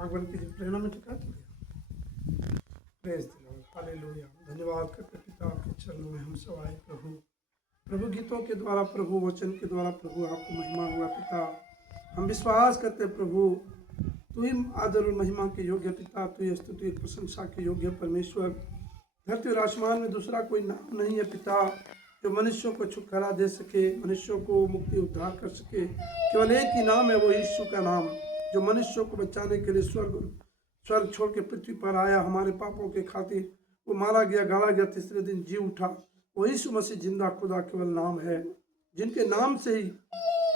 आगमन की प्रेरणा में टिका प्रेज हालेलुया। धन्यवाद करते पिता आपके चरणों में हम सब आए प्रभु। प्रभु गीतों के द्वारा, प्रभु वचन के द्वारा प्रभु आपको महिमा हुआ पिता। हम विश्वास करते प्रभु, तू ही आदर और महिमा के योग्य पिता, तू ही स्तुति प्रशंसा के योग्य परमेश्वर। धरती और आसमान में दूसरा कोई नाम नहीं है पिता जो मनुष्यों को छुटकारा दे सके, मनुष्यों को मुक्ति उद्धार कर सके। केवल एक ही नाम है, वो यीशु का नाम, जो मनुष्यों को बचाने के लिए स्वर्ग छोड़ के पृथ्वी पर आया। हमारे पापों के खातिर वो मारा गया, गाड़ा गया, तीसरे दिन जी उठा। वो यीशु मसीह जिंदा खुदा केवल नाम है, जिनके नाम से ही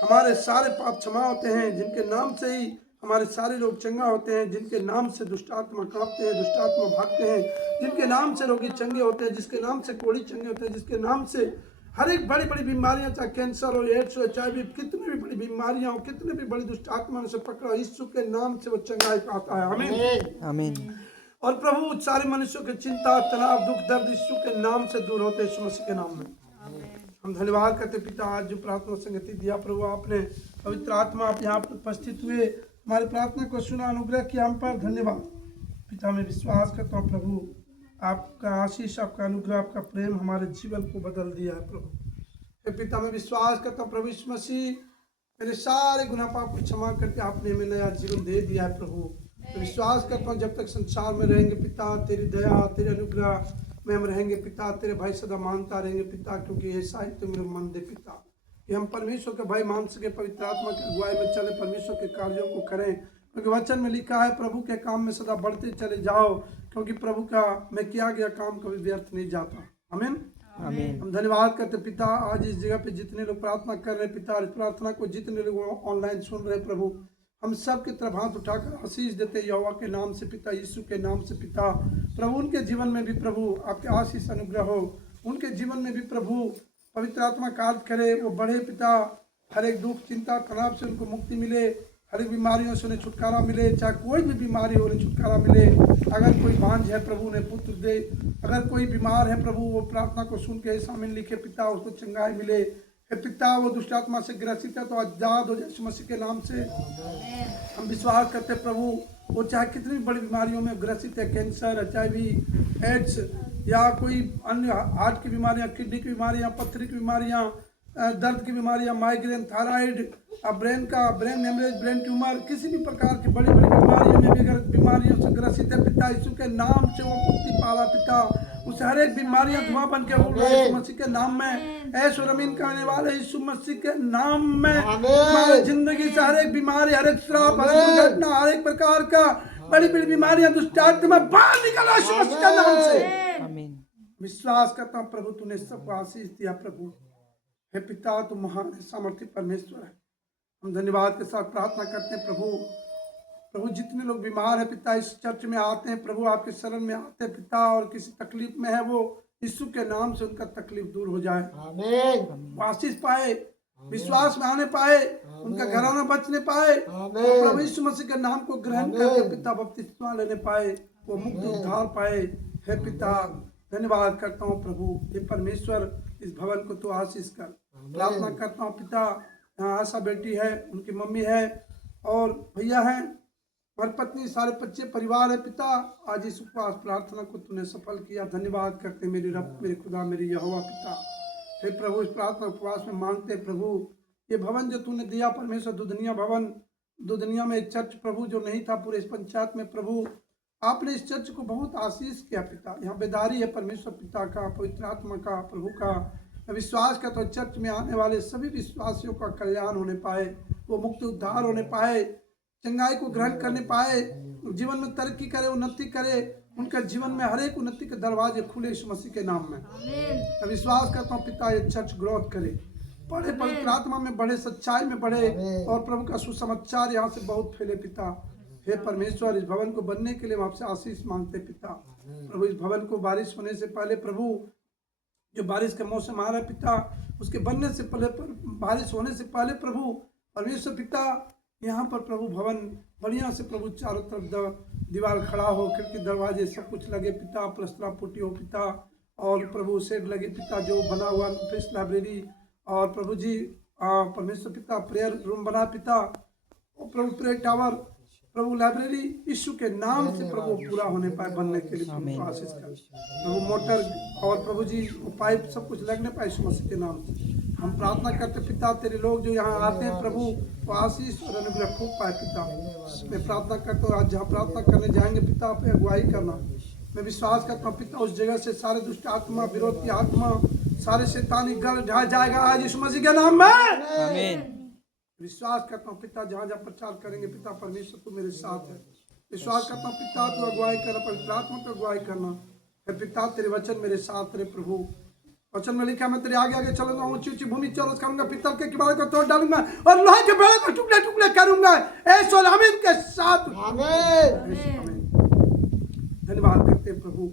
हमारे सारे पाप क्षमा होते हैं, जिनके नाम से ही हमारे सारे लोग चंगा होते हैं, जिनके नाम से दुष्टात्मा कांपते हैं, दुष्टात्मा भागते हैं, जिनके नाम से रोगी चंगे होते हैं, जिसके नाम से कोढ़ी चंगे होते हैं, जिसके नाम से हर एक बड़ी बड़ी बीमारियां, चाहे कैंसर हो, एड्स हो, चाहे भी कितनी भी बड़ी बीमारियां हो, कितने भी बड़ी दुष्टात्मा से पकड़ा, यीशु के नाम से वो चंगाई पाता है। आमीन आमीन। और प्रभु सारे मनुष्यों की चिंता, तनाव, दुख, दर्द यीशु के नाम से दूर होते हैं, यीशु मसीह के नाम में। हम धन्यवाद करते पिता, आज जो प्रार्थना संगति दिया प्रभु आपने, पवित्र आत्मा आप यहाँ पर उपस्थित हुए, हमारी प्रार्थना को सुना, अनुग्रह किया हम पर। धन्यवाद पिता, मैं विश्वास करता हूँ प्रभु आपका आशीष, आपका अनुग्रह, आपका प्रेम हमारे जीवन को बदल दिया है प्रभु। पिता मैं विश्वास करता हूँ प्रभु यीशु मसीह मेरे सारे गुनाह पाप को क्षमा करके आपने हमें नया जीवन दे दिया है प्रभु। मैं विश्वास करता हूँ जब तक संसार में रहेंगे पिता, तेरी दया, तेरे अनुग्रह में हम रहेंगे पिता, तेरे भाई सदा मानता रहेंगे पिता, क्योंकि ऐसा ही तो मेरे मन दे पिता कि हम परमेश्वर के भाई मान सके, पवित्र आत्मा की अगुवाई में चले, परमेश्वर के कार्यों को करें, क्योंकि वचन में लिखा है प्रभु के काम में सदा बढ़ते चले जाओ, क्योंकि प्रभु का मैं किया गया काम कभी व्यर्थ नहीं जाता। आमीन आमीन। हम धन्यवाद करते पिता, आज इस जगह पे जितने लोग प्रार्थना कर रहे पिता, इस प्रार्थना को जितने लोग ऑनलाइन सुन रहे प्रभु, हम सब की तरफ हाथ उठाकर आशीष देते यहोवा के नाम से पिता, यीशु के नाम से पिता। प्रभु उनके जीवन में भी प्रभु आपके आशीष अनुग्रह हो, उनके जीवन में भी प्रभु पवित्र आत्मा कार्य करे, वो बढ़े पिता, हर एक दुख, चिंता, तनाव से उनको मुक्ति मिले, हर एक बीमारियों से उन्हें छुटकारा मिले, चाहे कोई भी बीमारी हो उन्हें छुटकारा मिले। अगर कोई बांझ है प्रभु उन्हें पुत्र दे, अगर कोई बीमार है प्रभु वो प्रार्थना को सुन के सामने लिखे पिता, उसको चंगाई मिले। हे पिता वो दुष्टात्मा से ग्रसित है तो आजाद हो जाए यीशु मसीह के नाम से। हम विश्वास करते प्रभु वो चाहे कितनी बड़ी बीमारियों में ग्रसित है, कैंसर, HIV, एड्स या कोई अन्य हार्ट की बीमारियां, किडनी की बीमारियां, पथरी की बीमारियां, दर्द की बीमारियां, migraine, thyroid, brain haemorrhage, brain tumour, किसी भी प्रकार की बड़ी बड़ी बीमारियों में भी अगर बीमारियों से ग्रसित है पिता, यीशु के नाम से वो मुक्ति पाला पिता, उसे हर एक बीमारियां धुआं बन के उड़ रही यीशु मसीह के नाम में। ऐशो रमीन करने वाले यीशु मसीह के नाम में हमारी जिंदगी से हर एक बीमारी, हर एक श्राप, हर एक दुर्घटना, हर एक प्रकार का बड़ी बड़ी बीमारियां दुष्टात्मा बाहर निकला यीशु मसीह के नाम से। आमीन। विश्वास करता हूँ प्रभु तूने सबको आशीष दिया प्रभु। हे पिता तू महान सामर्थ्य परमेश्वर है। हम धन्यवाद के साथ प्रार्थना करते हैं प्रभु जितने लोग बीमार है पिता, इस चर्च में आते हैं प्रभु, आपके शरण में आते हैं पिता, और किसी तकलीफ में है वो यीशु के नाम से उनका तकलीफ दूर हो जाए, आमीन, आशीष पाए, विश्वास में आने पाए, उनका घराना बचने पाए, प्रभु यीशु मसीह के नाम को ग्रहण करके पिता बपतिस्मा लेने पाए, वो मुक्ति उद्धार पाए। हे पिता धन्यवाद करता हूँ प्रभु, ये परमेश्वर इस भवन को तो आशीष कर। प्रार्थना करता हूँ पिता, यहाँ आशा बेटी है, उनकी मम्मी है और भैया है, हमारी पत्नी, सारे बच्चे, परिवार है पिता, आज इस उपवास प्रार्थना को तूने सफल किया। धन्यवाद करते मेरे रब, मेरे खुदा, मेरे यहोवा पिता। हे प्रभु इस प्रार्थना उपवास में मांगते प्रभु ये भवन जो तूने दिया परमेश्वर, दुनिया भवन, दुनिया में एक चर्च प्रभु जो नहीं था पूरे इस पंचायत में प्रभु, आपने इस चर्च को बहुत आशीष किया पिता। यहाँ बेदारी है परमेश्वर पिता का, पवित्र आत्मा का, प्रभु का। मैं विश्वास करता हूँ चर्च में आने वाले सभी विश्वासियों का कल्याण होने पाए, वो मुक्ति उद्धार होने पाए, चंगाई को ग्रहण करने पाए, जीवन में तरक्की करे, उन्नति करे, उनके जीवन में हर एक उन्नति के दरवाजे खुले यीशु मसीह के नाम में। मैं विश्वास करता हूँ पिता ये चर्च ग्रोथ करे, बढ़े, पवित्र आत्मा में बढ़े, सच्चाई में बढ़े, और प्रभु का सुसमाचार यहाँ से बहुत फैले पिता। हे परमेश्वर इस भवन को बनने के लिए हम आपसे आशीष मांगते पिता। प्रभु इस भवन को बारिश होने से पहले प्रभु, जो बारिश का मौसम आ रहा है पिता, उसके बनने से पहले, बारिश होने से पहले प्रभु परमेश्वर पिता यहाँ पर प्रभु भवन बढ़िया से प्रभु चारों तरफ दीवार खड़ा हो, खिड़की दरवाजे सब कुछ लगे पिता, प्लस्तरा पुट्टी हो पिता, और प्रभु शेड लगे पिता, जो बना हुआ प्रेस लाइब्रेरी, और प्रभु जी परमेश्वर पिता प्रेयर रूम बना पिता, और प्रभु प्रेयर टावर, प्रभु लाइब्रेरी यीशु के नाम से प्रभु पूरा होने पाए, बनने के लिए प्रभु आशीष कर। प्रभु मोटर और प्रभु जी पाइप सब कुछ लगने पाए यीशु मसीह के नाम से हम प्रार्थना करते पिता। तेरे लोग जो यहाँ आते हैं प्रभु वो आशीष और अनुग्रह खूब पाए पिता। मैं प्रार्थना करता हूँ आज जहाँ प्रार्थना करने जाएंगे पिता पे अगुवाई करना। मैं विश्वास करता हूँ पिता उस जगह से सारे दुष्ट आत्मा, विरोधी आत्मा, सारे शैतानी गल ढा जाएगा आज यीशु मसीह के नाम में। आमीन। विश्वास करता हूँ पिता जहाँ जहाँ प्रचार करेंगे पिता परमेश्वर तू मेरे साथ है। विश्वास करता हूँ पिता तू अगुवाई कर, पवित्र आत्मा को अगुवाई करना है पिता। तेरे वचन मेरे साथ तेरे प्रभु वचन में लिखा मैं तेरे आगे आगे चलूंगा, ऊंची ऊंची भूमि चौरस करूंगा, पित्तल के किवाड़े को तोड़ डालूंगा और लोहे के बेड़े को टुकड़े टुकड़े करूंगा। ऐसो आमीन के साथ आमीन। धन्यवाद करते हैं प्रभु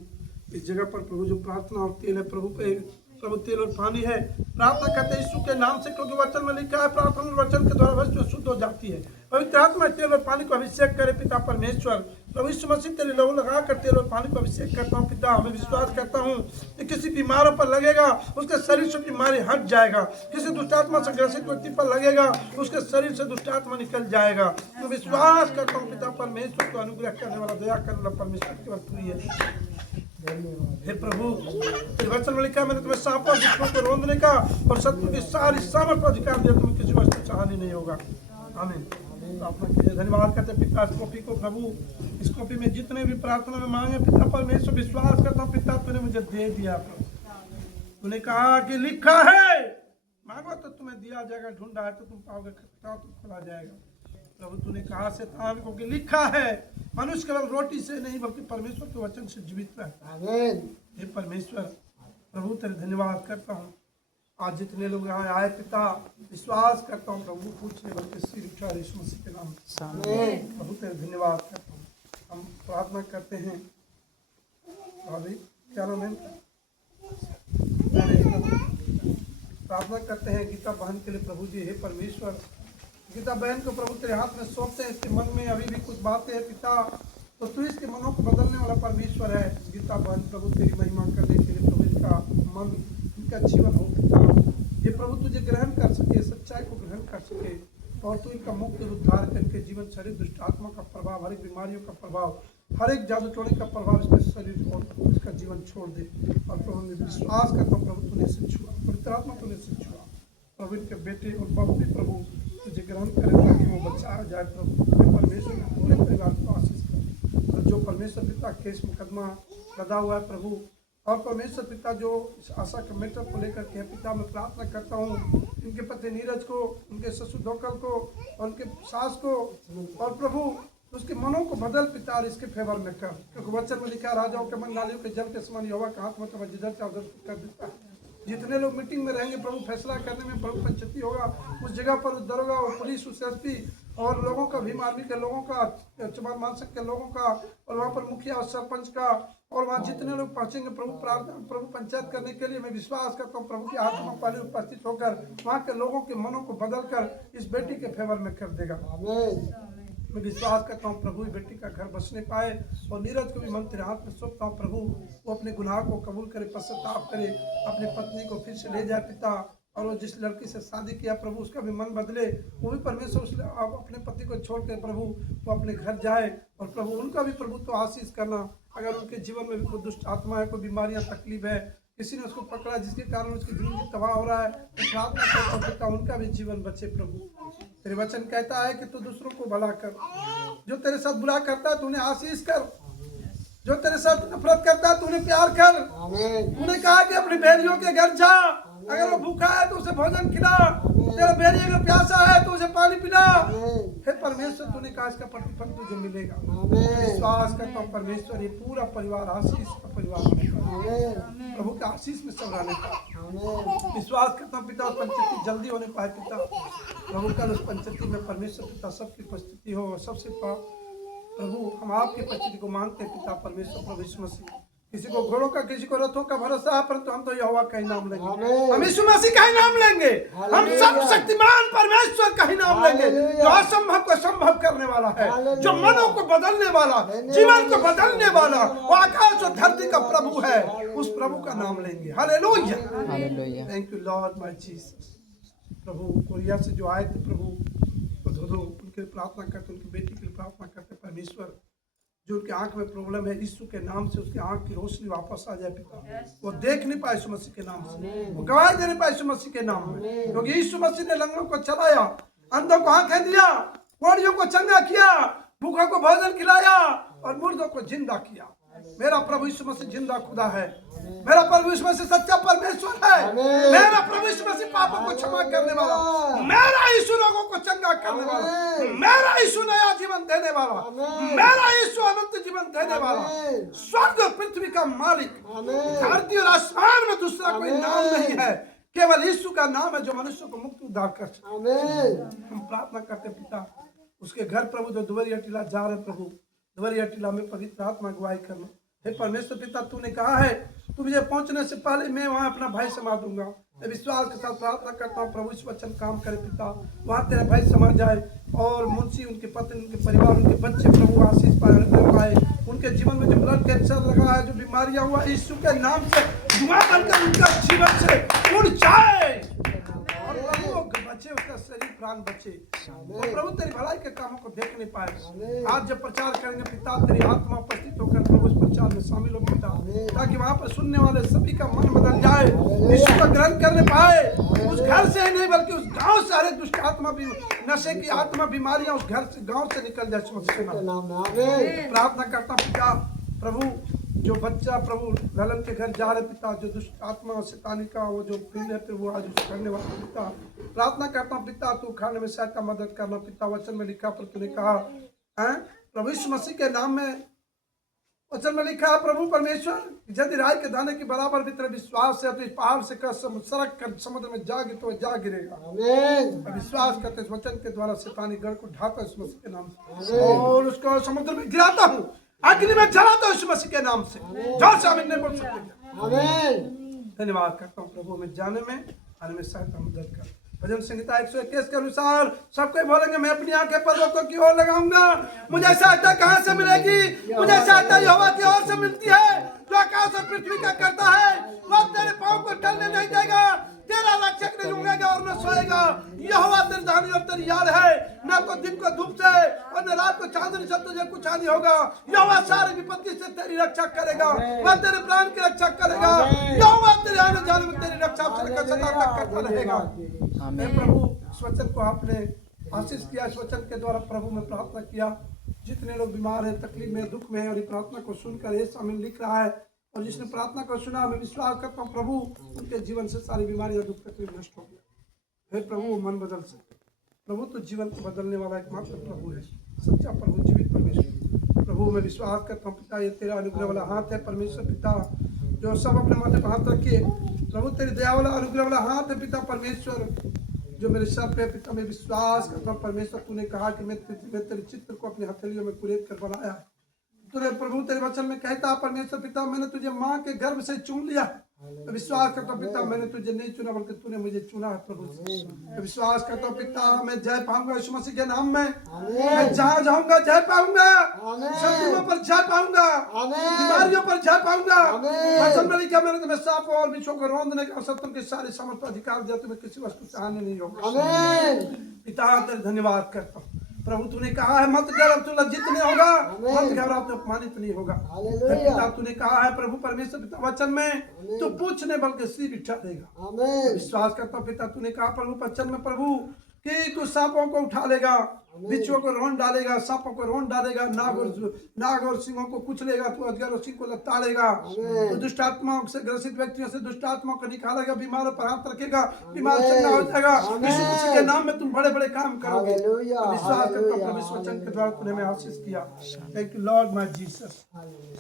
इस जगह पर प्रभु जो प्रार्थना और तेल है प्रभु पे, प्रभु तेल और पानी है। प्रार्थना करते हैं यीशु के नाम से क्योंकि वचन में लिखा है प्रार्थना और वचन के द्वारा वस्तु शुद्ध हो जाती है। पवित्र आत्मा तेल और पानी को अभिषेक करे पिता परमेश्वर। प्रभु यीशु मसीह तेरे लोग लगा कर तेल और पानी को अभिषेक करता हूँ पिता। मैं विश्वास करता हूँ कि किसी बीमारों पर लगेगा उसके शरीर से बीमारी हट जाएगा। किसी दुष्टात्मा से ग्रसित व्यक्ति पर लगेगा उसके शरीर से दुष्टात्मा निकल जाएगा। मैं विश्वास करता हूँ पिता परमेश्वर को अनुग्रह करने वाला, दया करने वाला परमेश्वर केवल तू ही है। हे प्रभु वचन में लिखा मैंने तुम्हें सांपों दुश्मनों को रोंदने का और शत्रु की सारी सामर्थ अधिकार दिया, तुम्हें किसी वस्तु से हानि नहीं होगा। आमीन। प्रार्थना कीजिए। धन्यवाद करते पिता इस कॉपी को प्रभु, इस कॉपी में जितने भी प्रार्थना में मांगे पिता परमेश्वर विश्वास करता हूँ पिता तूने मुझे दे दिया। तूने कहा कि लिखा है मांगो तो तुम्हें दिया जाएगा, ढूंढा है तो तुम पाओगे, खटखटाओ तो खुला जाएगा। प्रभु तूने कहा शैतान को कि लिखा है मनुष्य केवल रोटी से नहीं बल्कि परमेश्वर के वचन से जीवित रहता है। हे परमेश्वर प्रभु तेरे धन्यवाद करता हूँ आज जितने लोग यहाँ आए पिता विश्वास करता हूँ प्रभु पूछने बल्कि सिर उठा यीशु मसीह के नाम से प्रभु तेरे धन्यवाद करता हूँ। हम प्रार्थना करते हैं भाभी क्या नाम है, प्रार्थना करते हैं गीता बहन के लिए प्रभु जी। हे परमेश्वर गीता बहन को प्रभु तेरे हाथ में सौंपते हैं। इसके मन में अभी भी कुछ बातें हैं पिता तो तू इसके मनों को बदलने वाला परमेश्वर है। गीता बहन प्रभु तेरी महिमा करने के लिए प्रभु इसका मन इनका जीवन हो पिता ये प्रभु तुझे ग्रहण कर सके, सच्चाई को ग्रहण कर सके और तू इनका मुक्त उद्धार करके जीवन शरीर दुष्ट आत्मा का प्रभाव, हर एक बीमारियों का प्रभाव, हर एक जादू टोने का प्रभाव इसके शरीर और इसका जीवन छोड़ दे। और प्रभु मैं विश्वास करता हूँ प्रभु तूने इसे छुआ, पवित्र आत्मा तूने इसे छुआ प्रभु इनके बेटे और बहू भी प्रभु तुझे ग्रहण करे ताकि वो बचाया जाए। प्रभु परमेश्वर पूरे परिवार को आशीष करे और जो परमेश्वर पिता केस मुकदमा लदा हुआ है प्रभु और परमेश्वर पिता जो इस आशा के मैटर को लेकर के पिता मैं प्रार्थना करता हूँ इनके पति नीरज को, उनके ससुर धोकल को और उनके सास को और प्रभु उसके मनों को बदल पिता और इसके फेवर में कर क्योंकि वचन में लिखा राजाओं के मन नालियों के जल के समान यहोवा का हाथ में तुम्हें जिधर चाहे उधर कर देता है। जितने लोग मीटिंग में रहेंगे प्रभु फैसला करने में प्रभु पंचायती होगा उस जगह पर उस दरोगा और पुलिस उस एसपी और लोगों का भीम आर्मी के लोगों का, चमार मानसिक के लोगों का और वहाँ पर मुखिया और सरपंच का और वहाँ जितने लोग पहुँचेंगे प्रभु प्रार्थना प्रभु पंचायत करने के लिए मैं विश्वास करता हूँ प्रभु के हाथ में पहले उपस्थित होकर वहाँ के लोगों के मनों को बदल कर इस बेटी के फेवर में कर देगा। मैं विश्वास करता हूँ प्रभु बेटी का घर बसने पाए और नीरज को भी मन तेरे हाथ में सौंपता हूँ प्रभु वो अपने गुनाह को कबूल करे, पश्चाताप करे, अपनी पत्नी को फिर से ले जाए पिता और वो जिस लड़की से शादी किया प्रभु उसका भी मन बदले, वो भी परमेश्वर उस अपने पति को छोड़ के प्रभु वो अपने घर जाए और प्रभु उनका भी प्रभु तो आशीष करना। अगर उनके जीवन में भी कोई दुष्ट आत्मा है, कोई बीमारियां तकलीफ है, किसी ने उसको पकड़ा जिसके कारण उसकी जिंदगी तबाह हो रहा है तो प्रार्थना करता पिता उनका भी जीवन बचे प्रभु। तेरे वचन कहता है कि तू दूसरों को भला कर, जो तेरे साथ बुरा करता है तू उन्हें आशीष कर, जो तेरे साथ नफरत करता है तू उन्हें प्यार कर। तूने कहा कि अपने बहनियों के घर जा, अगर वो भूखा है तो उसे भोजन खिला, तेरा बहनी अगर प्यासा है तो उसे पानी पिला। हे परमेश्वर तूने कहा इसका प्रतिफल तुझे मिलेगा। विश्वास करता हूँ परमेश्वर ये पूरा परिवार आशीष का परिवार बनेगा, प्रभु के आशीष में सब रहने पाए। विश्वास करता हूँ पिता पंचायती जल्दी होने पाए पिता प्रभु कल उस पंचायती में परमेश्वर पिता सबकी उपस्थिति हो। सबसे प्रभु हम आपकी उपस्थिति को मांगते हैं पिता परमेश्वर प्रभु यीशु मसीह। किसी को घोड़ों का किसी को रथों का भरोसा है परंतु हम तो यहोवा का ही नाम लेंगे, हम यीशु मसीह का ही नाम लेंगे, हम सब शक्तिमान परमेश्वर का ही नाम लेंगे जो असंभव को संभव करने वाला है, जो मनों को बदलने वाला, जीवन को बदलने वाला, वो आकाश और धरती का प्रभु है, उस प्रभु का नाम लेंगे। Hallelujah, thank you Lord my Jesus. Prabhu Korea से जो आए थे प्रभु उनके लिए प्रार्थना करते, उनकी बेटी के लिए प्रार्थना करते परमेश्वर जो उनके आंख में प्रॉब्लम है, यीशु के नाम से उसके आंख की रोशनी वापस आ जाए पिता। वो देख नहीं पाए यीशु मसीह के नाम से, वो गवाही दे नहीं पाए यीशु मसीह के नाम में, क्योंकि यीशु मसीह ने लंगड़ों को चलाया, अंधों को आंखें दिया, कोढ़ियों को चंगा किया, भूखों को भोजन खिलाया और मुर्दों को जिंदा किया। मेरा प्रभु यीशु मसीह जिंदा खुदा है, मेरा प्रभु यीशु मसीह सच्चा परमेश्वर है, मेरा प्रभु यीशु मसीह पापों को क्षमा करने वाला, मेरा यीशु लोगों को चंगा करने वाला, मेरा यीशु नया जीवन देने वाला, मेरा यीशु अनंत जीवन देने वाला, स्वर्ग और पृथ्वी का मालिक, धरती और आसमान में दूसरा कोई नाम नहीं है, केवल यीशु का नाम है जो मनुष्य को मुक्त उद्धार कर सकता। हम प्रार्थना करते पिता, उसके घर प्रभु जो दुवरिया टीला जा रहे प्रभु, दुवरिया टीला में पवित्र आत्मा अगुवाई करना। हे परमेश्वर पिता, तूने कहा है तू मुझे पहुंचने से पहले मैं वहाँ अपना भाई समा दूंगा। मैं विश्वास के साथ प्रार्थना करता हूँ प्रभु इस वचन काम करे पिता, वहाँ तेरा भाई समा जाए और मुंशी, उनके पत्नी, उनके परिवार, उनके बच्चे प्रभु आशीष पाए, अनुग्रह पाए, उनके जीवन में जो ब्लड कैंसर लगा है, जो बीमारियां हुआ, यीशु के नाम से धुआं बनकर उनका जीवन से उड़ जाए और प्रभु बचे, उसका शरीर प्राण बचे और प्रभु तेरी भलाई के कामों को देख नहीं पाए। आज जब प्रचार करेंगे पिता, तेरी आत्मा उपस्थित होकर प्रभु इस प्रचार में शामिल हो पिता, ताकि वहाँ पर सुनने वाले सभी का मन बदल जाए, यीशु का ग्रहण करने पाए। उस घर से ही नहीं बल्कि उस गांव से हर एक दुष्ट आत्मा भी, नशे की आत्मा, बीमारियां उस घर से, गांव से निकल जाए। प्रार्थना करता पिता प्रभु, जो बच्चा प्रभु ललन के घर जा रहे पिता, जो दुष्ट आत्मा शैतानी का वो जो फील है प्रभु आज उसको करने वाला पिता, प्रार्थना करता हूँ पिता तू खाने में सहायता मदद करना पिता। वचन में लिखा पर तूने कहा है प्रभु यीशु मसीह के नाम में, वचन में लिखा है प्रभु परमेश्वर, यदि राय के दाने की बराबर भी तेरा विश्वास है तो इस पहाड़ से कर सड़क कर समुद्र में जा गिर तो जा गिरेगा। विश्वास करते इस वचन के द्वारा शैतानी गढ़ को ढाता इस मसीह के नाम से और उसको समुद्र में गिराता हूँ, अग्नि में जलाता हूँ इस मसीह के नाम से। जो शामिल नहीं बोल सकते। धन्यवाद करता हूँ प्रभु में जाने में आने में सहायता मदद कर। भजन संहिता 121 के अनुसार सबको बोलेंगे, मैं अपनी आंखें पर्वतों की ओर लगाऊंगा, मुझे सहायता कहाँ से मिलेगी? मुझे सहायता यहोवा की ओर से मिलती है जो आकाश और पृथ्वी का करता है। वह तेरे पाँव को टलने नहीं देगा, तेरा रक्षक नहीं ऊँघेगा और न सोएगा। यहोवा तेरी दाहिनी और तेरी याद है, न तो दिन को धूप से और न रात को चांदनी से तुझे कुछ हानि होगा। यहोवा सारी विपत्ति से तेरी रक्षा करेगा, वह तेरे प्राण की रक्षा करेगा। यहोवा तेरे आने जाने में तेरी रक्षा सदा तक करता रहेगा। प्रभु इस वचन को आपने आशीष किया, इस वचन के द्वारा प्रभु में प्रार्थना किया। जितने लोग बीमार हैं, तकलीफ में, दुख में, और ये प्रार्थना को सुनकर ये शामिल लिख रहा है और जिसने प्रार्थना को सुना, मैं विश्वास करता हूँ प्रभु उनके जीवन से सारी बीमारियां, दुख, तकलीफ नष्ट हो गया। हे प्रभु मन बदल सकते प्रभु, तो जीवन को बदलने वाला एकमात्र प्रभु है, सच्चा प्रभु, जीवित परमेश्वर। प्रभु मैं विश्वास करता हूँ पिता, ये तेरा अनुग्रह वाला हाथ है परमेश्वर पिता, जो सब अपने माथे पर हाथ रखिए प्रभु, तेरी दया वाला अनुग्रह वाला हाथ है पिता परमेश्वर, जो मेरे सर पे पिता। मैं विश्वास करता हूँ परमेश्वर, तूने कहा कि मैं तेरे चित्र को अपनी हथेलियों में कुरेद कर बनाया है। तूने प्रभु तेरे वचन में कहता परमेश्वर पिता, मैंने तुझे माँ के गर्भ से चुन लिया। मैं विश्वास करता हूँ पिता, मैंने तुझे नहीं चुना बल्कि तूने मुझे चुना है प्रभु। मैं विश्वास करता हूँ पिता, मैं जय पाऊंगा यीशु मसीह के नाम में। मैं जहाँ जाऊंगा जय पाऊंगा, शत्रुओं पर जय पाऊंगा, बीमारियों पर जय पाऊंगा। वचन में लिखा, मैंने तुम्हें सांप और बिच्छू को रौंदने का शत्रु के सारे समर्थ अधिकार दिया, तुम्हें किसी वस्तु से हानि नहीं होगा। पिता तेरे धन्यवाद करता हूँ प्रभु, तूने कहा है मत डर, अब तू लज्जित नहीं होगा, मत घबरा, तू अपमानित नहीं होगा। पिता तूने कहा है प्रभु परमेश्वर पिता वचन में, तू पूछ नहीं बल्कि सिर उठा देगा। विश्वास करता हूँ पिता, तूने कहा प्रभु वचन में प्रभु कि तू सांपों को उठा लेगा, बिच्छुओं को रौंद डालेगा, सांपों को रौंद डालेगा, नाग और सिंहों को कुचलेगा, तू अजगर और सिंह को लताड़ेगा। तो दुष्ट आत्माओं से ग्रसित व्यक्तियों से दुष्ट आत्माओं को निकालेगा, बीमारों पर हाथ रखेगा, बीमार चंगा हो जाएगा। यीशु मसीह के नाम में तुम बड़े बड़े काम करोगे। विश्वास करता हूँ इस वचन के द्वारा तूने हमें आशीष किया। Thank you Lord my Jesus.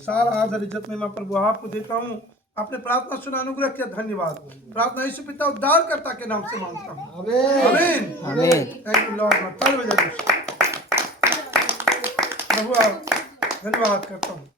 सारा आदर इज्जत में मैं प्रभु आपको देता हूँ। आपने प्रार्थना सुना, अनुग्रह किया, धन्यवाद। प्रार्थना यीशु पिता उद्धारकर्ता के नाम से मांगता हूँ, आमीन आमीन। Thank you Lord. प्रभु धन्यवाद करता हूँ।